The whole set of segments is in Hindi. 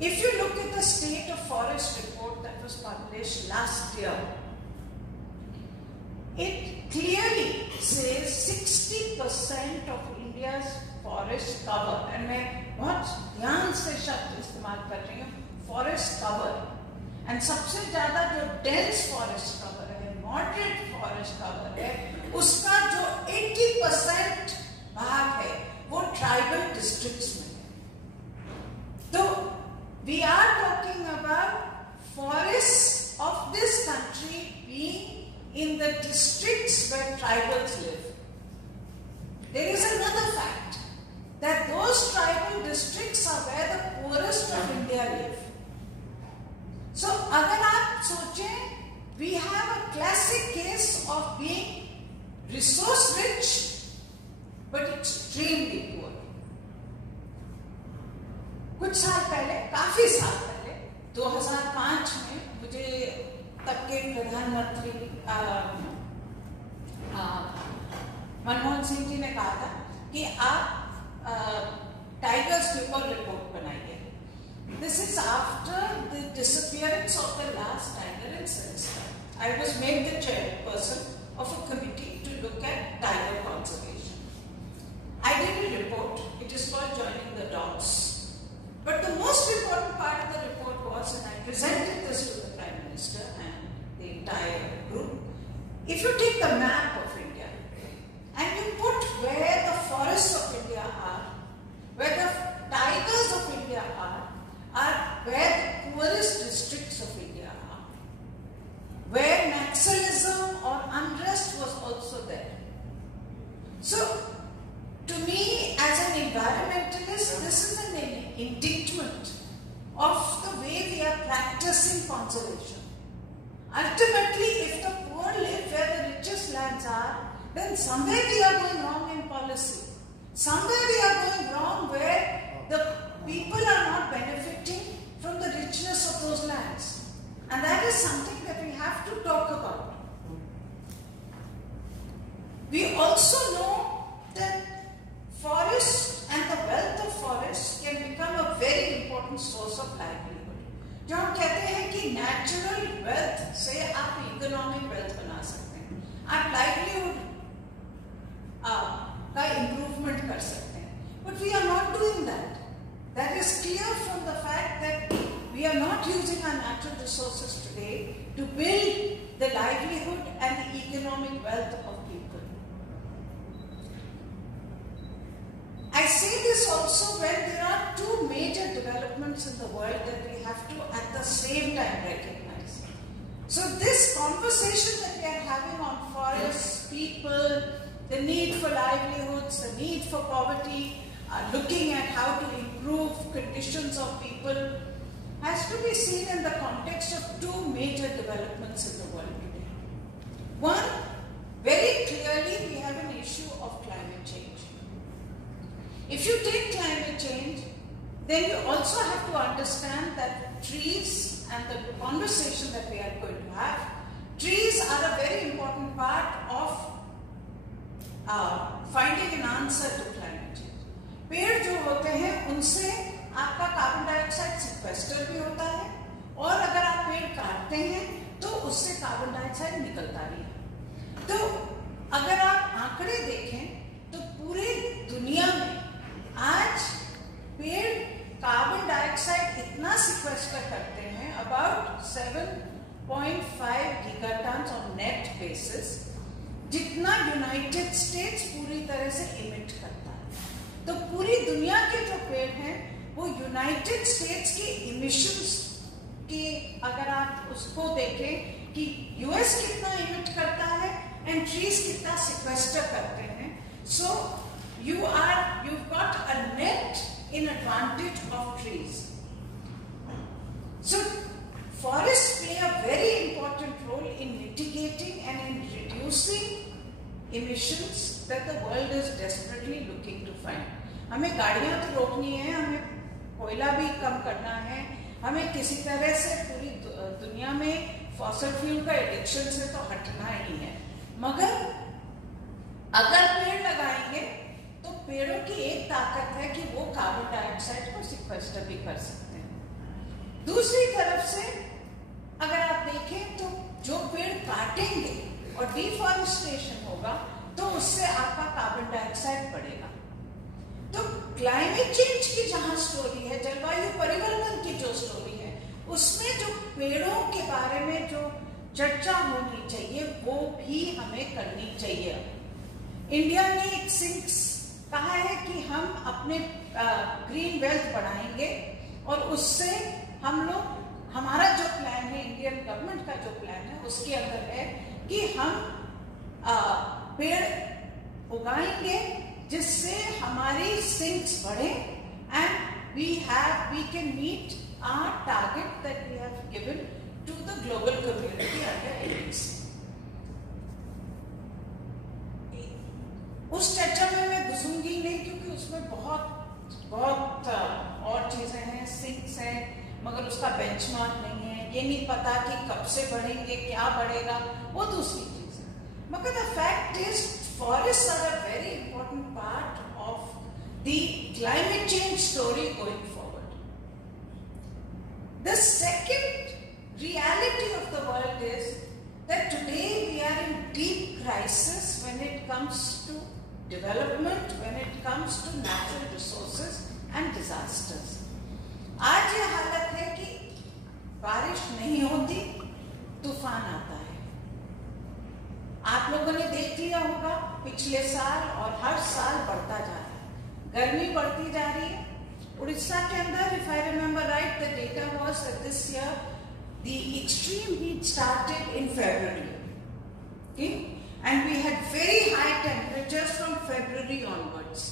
If you look at the State of Forest report that was published last year, it clearly says 60% of India's forest cover, and मैं बहुत ध्यान से शब्द इस्तेमाल कर रही हूँ, forest cover, and सबसे ज़्यादा जो dense forest cover है, moderate forest cover है, उसका जो 80% भाग है, वो tribal districts में है। तो we are talking about forests of this country being in the districts where tribals live. There is another fact that those tribal districts are where the poorest of India live. So, अगर आप सोचें, we have a classic case of being resource rich but extremely poor. कुछ साल पहले, काफी साल पहले, 2005 में मुझे तब के प्रधानमंत्री मनमोहन सिंह जी ने कहा था कि आप टाइगर्स के ऊपर रिपोर्ट बनाइए। This is after the disappearance of the last tiger in Salisbury. I was made the chairperson of a committee to look at tiger conservation. I did a report. It is called Joining the Dots. But the most important part of the report was, and I presented this to the Prime Minister and the entire group, if you take a map of India and you put where the forests of India are, where the tigers of India are where the poorest districts of India are, where nationalism or unrest was also there. So, to me, as an environmentalist, this is an indictment of the way we are practicing conservation. Ultimately, if the poor live where the richest lands are, then somewhere we are going wrong in policy. Somewhere we are going wrong where the people are not benefiting from the richness of those lands. And that is something that we have to talk about. We also know that forests and the wealth of forests can become a very important source of livelihood. जो हम कहते हैं कि natural wealth से आप economic wealth बना सकते हैं, आप livelihood का improvement कर सकते हैं. But we are not doing that. That is clear from the fact that we are not using our natural resources today to build the livelihood and the economic wealth of people. I say this also when there are two major developments in the world that we have to at the same time recognize. So this conversation that we are having on forests, people, the need for livelihoods, the need for poverty, looking at how to improve conditions of people, has to be seen in the context of two major developments in the world today. One, very clearly we have an issue of climate change. If you take climate change, then you also have to understand that trees, and the conversation that we are going to have, trees are a very important part of finding an answer to climate change. पेड़ जो होते हैं उनसे आपका कार्बन डाइऑक्साइड सिक्वेस्टर भी होता है, और अगर आप पेड़ काटते हैं तो उससे कार्बन डाइऑक्साइड निकलता भी है. तो अगर आप आंकड़े देखें तो पूरे दुनिया में आज पेड़ कार्बन डाइऑक्साइड इतना सिक्वेस्टर करते हैं, अबाउट 7.5 गीगाटन्स ऑन नेट बेसिस, जितना यूनाइटेड स्टेट्स पूरी तरह से इमिट करता है. तो पूरी दुनिया के जो पेड़ हैं वो यूनाइटेड स्टेट्स के इमिशंस के, अगर आप उसको देखें कि यूएस कितना इमिट करता है एंड ट्रीज कितना सिक्वेस्टर करते हैं, सो you've got a net in advantage of trees. So forests play a very important role in mitigating and in reducing emissions that the world is desperately looking to find. हमें गाड़ियां तो रोकनी है, हमें कोयला भी कम करना है, हमें किसी तरह से पूरी दुनिया में फॉसिल फ्यूल का एडिक्शन से तो हटना ही है. मगर अगर पेड़ लगाएंगे तो पेड़ों की एक ताकत है कि वो कार्बन डाइऑक्साइड को सिक्वेस्टर भी कर सकते हैं. दूसरी तरफ से अगर आप देखें तो जो पेड़ काटेंगे और डिफॉरेस्टेशन होगा तो उससे आपका कार्बन डाइऑक्साइड बढ़ेगा। तो क्लाइमेट चेंज की जहां स्टोरी है, जलवायु परिवर्तन की जो स्टोरी है, उसमें जो पेड़ों के बारे में जो चर्चा होनी चाहिए वो भी हमें करनी चाहिए। इंडिया ने एक सिंक्स कहा है कि हम अपने ग्रीन वेल्थ बढ़ाएंगे और उससे हम लोग, हमारा जो प्लान है, इंडियन गवर्नमेंट का जो प्लान है, उसके अंदर है कि हम पेड़ उगाएंगे जिससे हमारी सिंक्स बढ़े and we can meet our target that we have given to the global community under NDCs. उस चर्चा में मैं घुसूंगी नहीं क्योंकि उसमें बहुत और चीजें हैं, सिंक्स हैं, मगर उसका बेंचमार्क नहीं है, ये नहीं पता कि कब से बढ़ेंगे, क्या बढ़ेगा, वो दूसरी चीज है। मगर the fact is forests are a very important part of the climate change story going forward. The second reality of the world is that today we are in deep crisis when it comes to development, when it comes to natural resources and disasters. आज ये हालत है कि बारिश नहीं होती, तूफान आता है। आप लोगों ने देख लिया होगा पिछले साल और हर साल बढ़ता जा रहा है, गर्मी बढ़ती जा रही है। उड़ीसा के अंदर, if I remember right, the data was that this year the extreme heat started in February, okay? And we had very high temperatures from February onwards.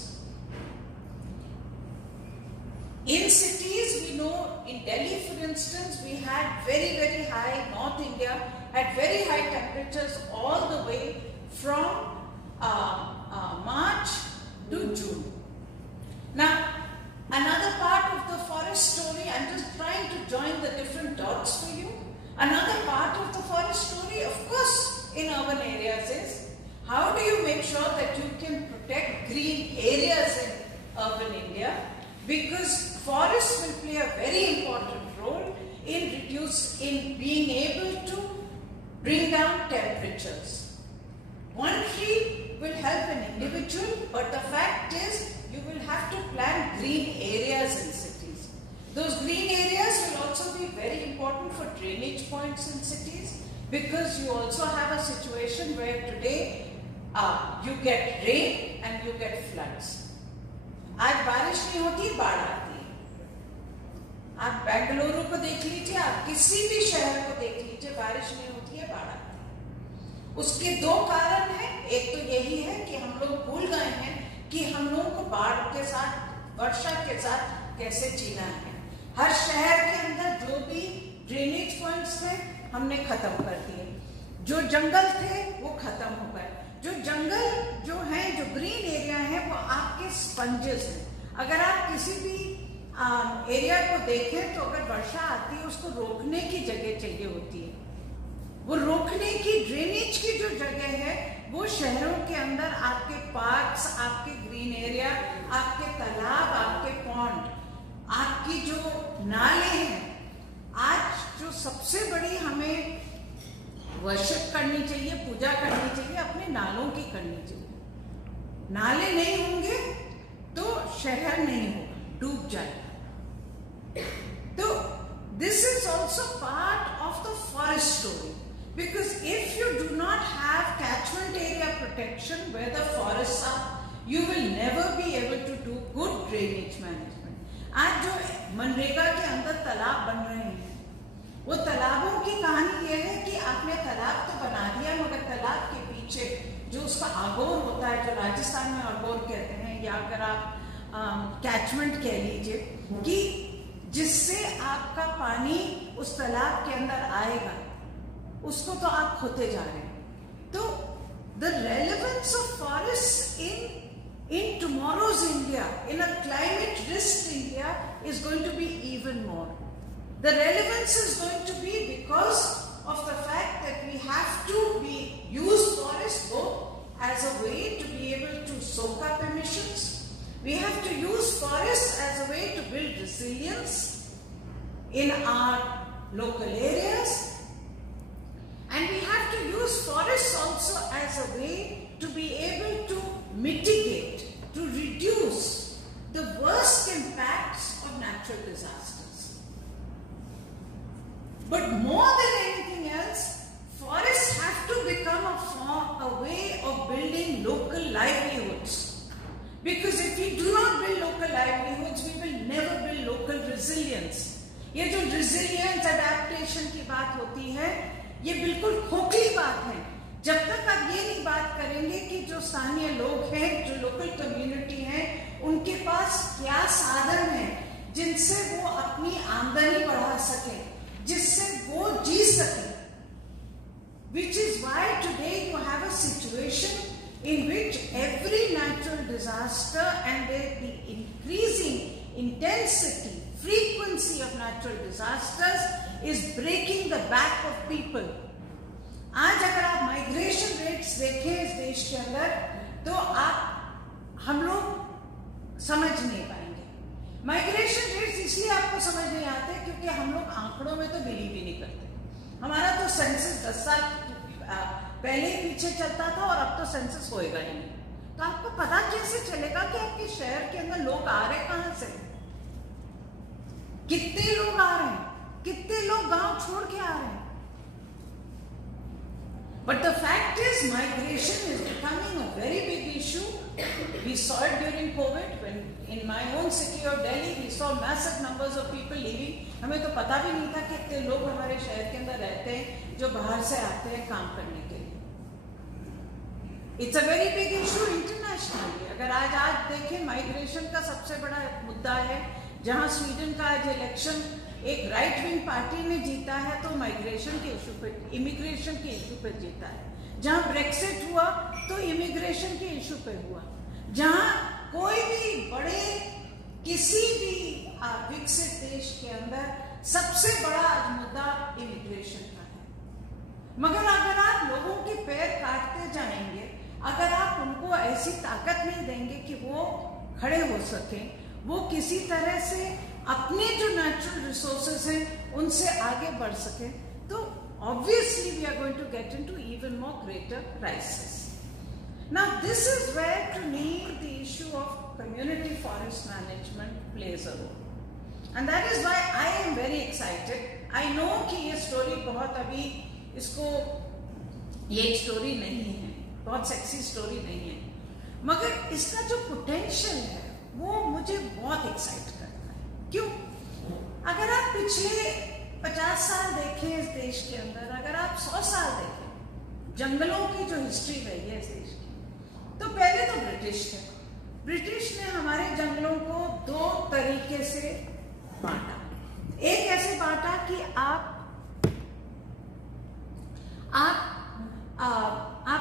In cities, we know in Delhi, for instance, we had very high, North India had very high temperatures all the way from March to June. Now, another part of the forest story, I'm just trying to join the different dots for you. Another part of the forest story, of course, in urban areas is how do you make sure that you can protect green areas in urban India, because forests will play a very important role in being able to bring down temperatures. One tree will help an individual, but the fact is you will have to plant green areas in cities. Those green areas will also be very important for drainage points in cities, because you also have a situation where today you get rain and you get floods. आज बारिश नहीं होती, बाढ़ आती है। आप बेंगलुरु को देख लीजिए, आप किसी भी शहर को देख लीजिए, बारिश नहीं होती है, बाढ़ आती है। उसके दो कारण हैं। एक तो यही है कि हम लोग भूल गए हैं कि हम लोगों को बाढ़ के साथ, वर्षा के साथ कैसे जीना है। हर शहर के अंदर जो भी ड्रेनेज पॉइंट्स थे हमने खत्म कर दिए, जो जंगल थे वो खत्म हो गए। जो जंगल जो है, जो ग्रीन एरिया है, वो आपके स्पंजेस हैं। अगर आप किसी भी एरिया को देखें तो अगर वर्षा आती है उसको रोकने की जगह चाहिए होती है। वो रोकने की, ड्रेनेज की जो जगह है वो शहरों के अंदर आपके पार्क्स, आपके ग्रीन एरिया, आपके तालाब, आपके पॉन्ड, आपकी जो नाले हैं। आज जो सबसे बड़ी हमें वर्शिप करनी चाहिए, पूजा करनी चाहिए, अपने नालों की करनी चाहिए। नाले नहीं होंगे तो शहर नहीं होगा, डूब जाएगा। तो this is also part of the forest story, because if you do not have catchment area protection where the forest are, you will never be able to do good drainage management. आज जो मनरेगा के अंदर तालाब बन रहे हैं, वो तालाबों की कहानी ये है कि आपने तालाब तो बना दिया, मगर तालाब के पीछे जो उसका आगोर होता है, जो राजस्थान में आगोर कहते हैं, या अगर आप कैचमेंट कह लीजिए, कि जिससे आपका पानी उस तालाब के अंदर आएगा, उसको तो आप खोते जा रहे हैं। तो the relevance of forests in tomorrow's India, in a climate risk India, is going to be even more. The relevance is going to be because of the fact that we have to use forests both as a way to be able to soak up emissions. We have to use forests as a way to build resilience in our local areas, and we have to use forests also as a way to be able to mitigate, to reduce the worst impacts of natural disasters. But more than anything else, forests have to become a way of building local livelihoods. Because if we do not build local livelihoods, we will never build local resilience. ये जो resilience adaptation की बात होती है, ये बिल्कुल खोखली बात है। जब तक आप ये नहीं बात करेंगे कि जो स्थानीय लोग हैं, जो लोकल कम्युनिटी हैं, उनके पास क्या साधन है जिनसे वो अपनी आमदनी बढ़ा सके, जिससे वो जी सके। Which is why today you have a situation in which every natural disaster and the increasing intensity, frequency of natural disasters is breaking the back of people. आज अगर आप माइग्रेशन रेट्स देखें इस देश के अंदर, तो हम लोग समझ नहीं पाएंगे। माइग्रेशन रेट्स इसलिए आपको समझ नहीं आते क्योंकि हम लोग आंकड़ों में तो बिलीव ही नहीं करते। हमारा तो सेंसस 10 साल पहले ही पीछे चलता था और अब तो सेंसस होएगा ही नहीं। तो आपको पता कैसे चलेगा कि आपके शहर के अंदर लोग आ रहे कहां से, कितने लोग आ रहे हैं, कितने लोग गांव छोड़ के आ रहे हैं। But the fact is, migration is becoming a very big issue. We saw it during COVID when in my own city of Delhi we saw massive numbers of people leaving. हमें तो पता भी नहीं था कि कितने लोग हमारे शहर के अंदर रहते हैं जो बाहर से आते हैं काम करने के लिए। It's a very big issue internationally. अगर आज देखें, माइग्रेशन का सबसे बड़ा मुद्दा है। जहां स्वीडन का आज इलेक्शन एक राइट विंग पार्टी ने जीता है तो माइग्रेशन के इशू पे, इमिग्रेशन के इशू पे जीता है। जहां ब्रेक्सिट हुआ तो इमिग्रेशन के इशू पे हुआ। जहां कोई भी बड़े किसी भी विकसित देश के अंदर सबसे बड़ा मुद्दा इमिग्रेशन का है। मगर अगर आप लोगों के पैर काटते जाएंगे, अगर आप उनको ऐसी ताकत नहीं देंगे कि वो खड़े हो सकें, वो किसी तरह से अपने जो नेचुरल रिसोर्सेज हैं उनसे आगे बढ़ सके, तो obviously we are going to get into even more greater crisis. Now this is where to me the issue of community forest management plays a role, and that is why I am very excited. I know कि ये स्टोरी बहुत अभी ये एक स्टोरी नहीं है, बहुत सेक्सी स्टोरी नहीं है, मगर इसका जो पोटेंशियल है वो मुझे बहुत एक्साइट करता है। क्यों? अगर आप पिछले 50 साल देखें इस देश के अंदर, अगर आप 100 साल देखें जंगलों की जो हिस्ट्री रही है इस देश की, तो पहले तो ब्रिटिश थे। ब्रिटिश ने हमारे जंगलों को 2 तरीके से बांटा। एक ऐसे बांटा कि आप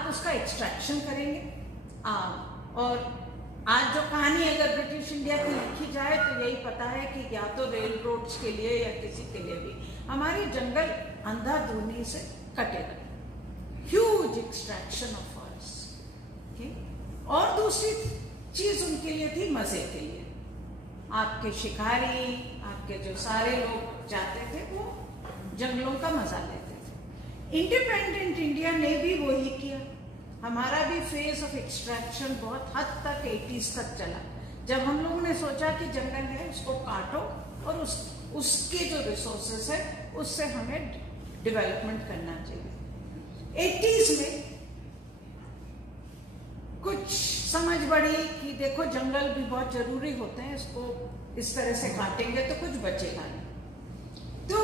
उसका एक्सट्रैक्शन करेंगे, और आज जो कहानी अगर ब्रिटिश इंडिया की लिखी जाए तो यही पता है कि या तो रेल रोड्स के लिए या किसी के लिए भी हमारे जंगल अंधाधुंधी से कटे गए। Huge extraction of forest. और दूसरी चीज उनके लिए थी मजे के लिए। आपके शिकारी, आपके जो सारे लोग जाते थे वो जंगलों का मजा लेते थे। इंडिपेंडेंट इंडिया ने भी वही किया। हमारा भी फेज ऑफ एक्सट्रैक्शन बहुत हद तक 80s तक चला, जब हम लोगों ने सोचा कि जंगल है उसको काटो और उसके जो रिसोर्सेस है उससे हमें डेवलपमेंट करना चाहिए। 80s में कुछ समझ बढ़ी कि देखो जंगल भी बहुत जरूरी होते हैं, इसको इस तरह से काटेंगे तो कुछ बचेगा नहीं। तो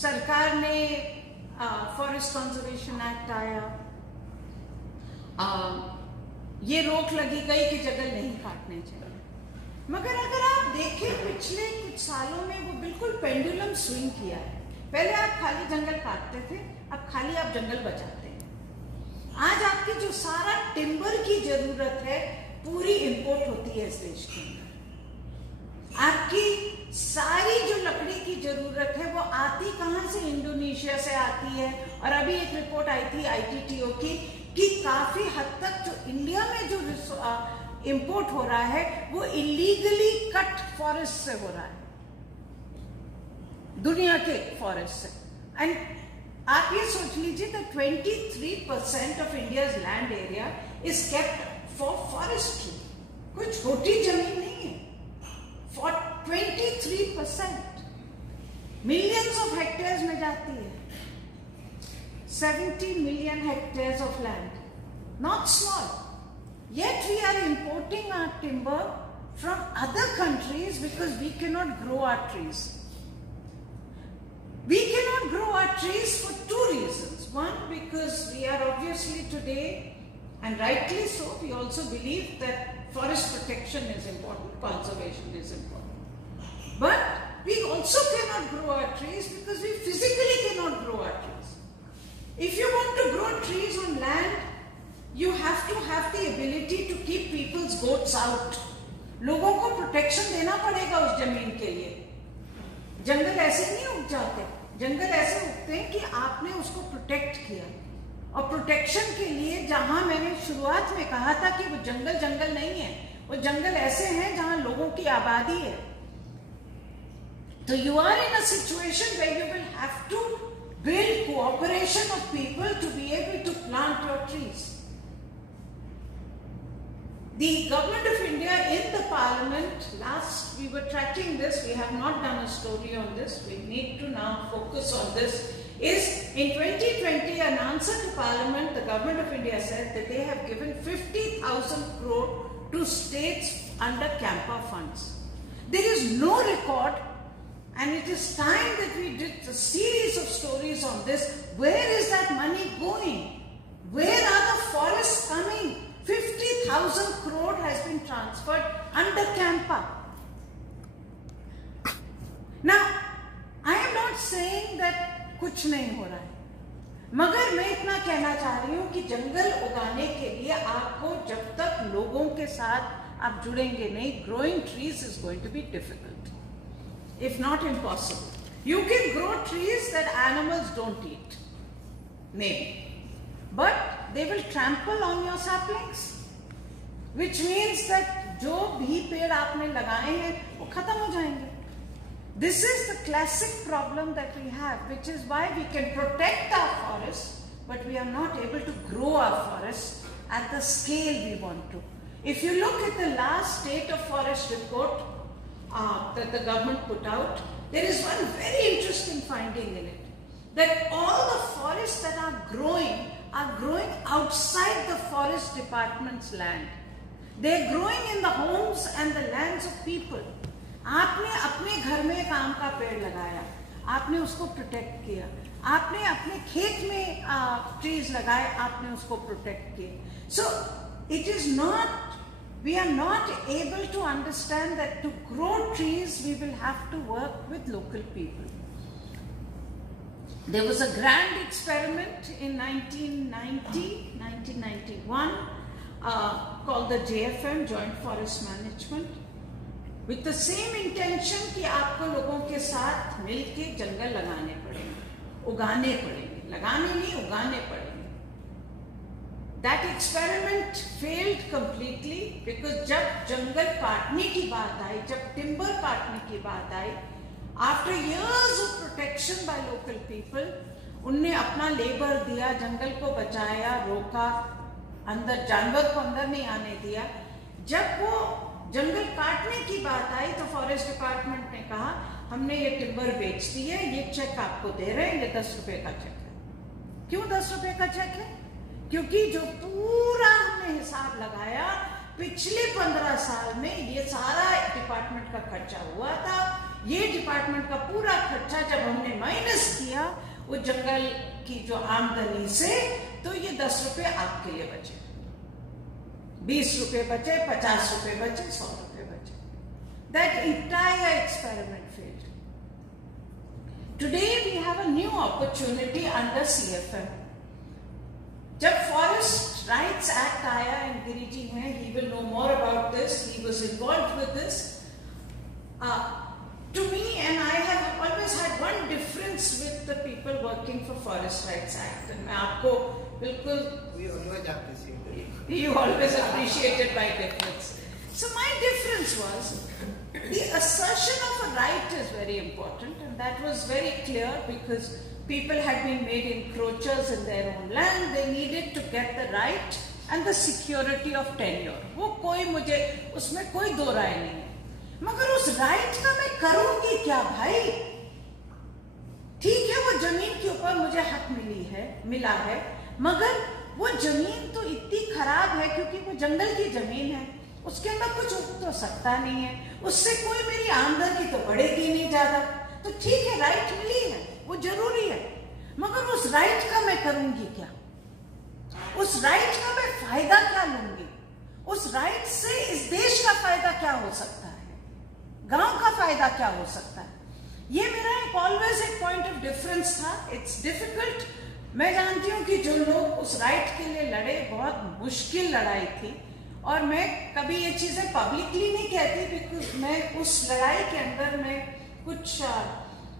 सरकार ने फॉरेस्ट कंजर्वेशन एक्ट आया, ये रोक लगी गई कि जंगल नहीं काटने चाहिए। मगर अगर आप देखें पिछले कुछ सालों में वो बिल्कुल पेंडुलम स्विंग किया है। पहले आप खाली जंगल काटते थे, अब खाली आप जंगल बचाते हैं। आज आपकी जो सारा टिम्बर की जरूरत है पूरी इंपोर्ट होती है इस देश के अंदर। आपकी सारी जो लकड़ी की जरूरत है वो आती कहां से? इंडोनेशिया से आती है। और अभी एक रिपोर्ट आई थी ITTO की कि काफी हद तक जो इंडिया में जो इंपोर्ट हो रहा है वो इलीगली कट फॉरेस्ट से हो रहा है। दुनिया के फॉरेस्ट से। एंड आप ये सोच लीजिए that 23% of India's land area is kept for forestry. कोई छोटी जमीन नहीं है। For 23%, millions of hectares में जाती है। 70 million hectares of land, not small. Yet we are importing our timber from other countries because we cannot grow our trees. We cannot grow our trees for two reasons. One, because we are obviously today, and rightly so, we also believe that forest protection is important, conservation is important. But we also cannot grow our trees because we physically cannot grow our trees. If you want to grow trees on land, you have to have the ability to keep people's goats out. लोगों को protection देना पड़ेगा उस जमीन के लिए। जंगल ऐसे नहीं उग जाते, जंगल ऐसे उगते हैं कि आपने उसको प्रोटेक्ट किया। और प्रोटेक्शन के लिए जहां मैंने शुरुआत में कहा था कि वो जंगल जंगल नहीं है, वो जंगल ऐसे हैं जहां लोगों की आबादी है। तो you are in a situation where you will have to build cooperation of people to be able to plant your trees. The government of India in the parliament, last we were tracking this, we have not done a story on this, we need to now focus on this, is in 2020 an answer to parliament, the government of India said that they have given 50,000 crore to states under Campa funds. There is no record, and it is time that we did a series of stories on this. Where is that money going? Where are the forests coming? 50,000 crore has been transferred under Campa. Now, I am not saying that कुछ नहीं हो रहा है, मगर मैं इतना कहना चाह रही हूँ कि जंगल उगाने के लिए आपको जब तक लोगों के साथ आप जुड़ेंगे नहीं, growing trees is going to be difficult, if not impossible. You can grow trees that animals don't eat, maybe. But they will trample on your saplings, which means that जो भी पेड़ आपने लगाए हैं वो खत्म हो जाएंगे. This is the classic problem that we have, which is why we can protect our forests, but we are not able to grow our forests at the scale we want to. If you look at the last State of Forest report that the government put out, there is one very interesting finding in it, that all the forests that are growing outside the forest department's land. They are growing in the homes and the lands of people. आपने अपने घर में एक आम का पेड़ लगाया, आपने उसको प्रोटेक्ट किया, आपने अपने खेत में ट्रीज लगाए, आपने उसको प्रोटेक्ट किए. So it is not, we are not able to understand that to grow trees we will have to work with local people. There was a grand experiment in 1991 called the JFM, Joint Forest Management, with the same intention कि आपको लोगों के साथ मिलके जंगल लगाने पड़ेंगे, उगाने पड़ेंगे, लगाने नहीं उगाने पड़ेंगे. That experiment failed completely because जब जंगल काटने की बात आई, जब टिम्बर काटने की बात आई, after years of protection by local people, उनने अपना लेबर दिया, जंगल को बचाया, रोका, अंदर जानवर को अंदर नहीं आने दिया. जब वो जंगल काटने की बात आई तो फॉरेस्ट डिपार्टमेंट ने कहा हमने ये टिम्बर बेच दी है, ये चेक आपको दे रहे हैं, ये 10 रुपए का चेक है. क्यों 10 रुपए का चेक है? क्योंकि जो पूरा हमने हिसाब लगाया पिछले 15 साल में ये सारा डिपार्टमेंट का खर्चा हुआ था. ये डिपार्टमेंट का पूरा खर्चा जब हमने माइनस किया वो जंगल की जो आमदनी से, तो ये 10 रुपए आपके लिए बचे, 20 रुपए बचे, 50 रुपए बचे, 100 रुपए बचे. That entire experiment failed. Today we have a new opportunity under CFM. जब Forest Rights Act आया, and Giri ji हैं, he will know more about this, he was involved with this. To me, and I have always had one difference with the people working for Forest Rights Act, and मैं आपको बिल्कुल, you always appreciated my difference. So my difference was the assertion of a right is very important, and that was very clear because people had been made encroachers in their own land. They needed to get the right and the security of tenure. वो कोई मुझे उसमें कोई दो राय नहीं है, मगर उस राइट का मैं करूंगी क्या भाई? ठीक है, वो जमीन के ऊपर मुझे हक मिला है, मगर वो जमीन तो इतनी खराब है क्योंकि वो जंगल की जमीन है, उसके अंदर कुछ उग तो सकता नहीं है, उससे कोई मेरी आमदनी तो बढ़ेगी नहीं ज्यादा। तो ठीक है, राइट मिली है, वो जरूरी है, मगर उस राइट का मैं करूंगी क्या? उस राइट का मैं फायदा क्या लूंगी? उस राइट से इस देश का फायदा क्या हो सकता है? गांव का फायदा क्या हो सकता है? ये मेरा ऑलवेज एक पॉइंट ऑफ डिफरेंस था। It's difficult. मैं जानती हूँ कि जो लोग उस राइट के लिए लड़े, बहुत मुश्किल लड़ाई थी, और मैं कभी ये चीजें पब्लिकली नहीं कहती बिकॉज मैं उस लड़ाई के अंदर में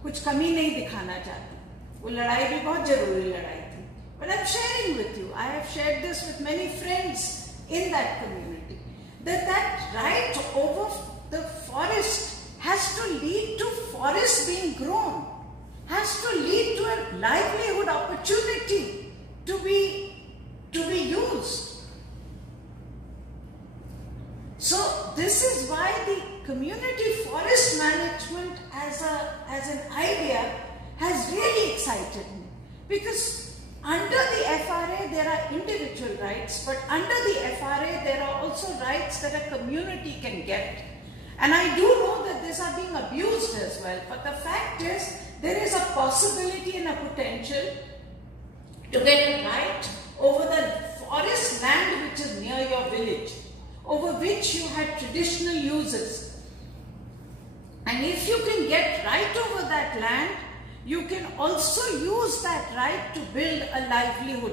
कुछ कमी नहीं दिखाना चाहती। वो लड़ाई भी बहुत जरूरी लड़ाई थी। But I'm sharing with you, I have shared this with many friends in that community, that right over the forest has to lead to forest being grown, has to lead to a livelihood opportunity to be used. So this is why the community forest management as an idea has really excited me, because under the FRA there are individual rights, but under the FRA there are also rights that a community can get. And I do know that these are being abused as well, but the fact is there is a possibility and a potential to get a right over the forest land which is near your village, over which you had traditional uses. And if you can get right over that land, you can also use that right to build a livelihood.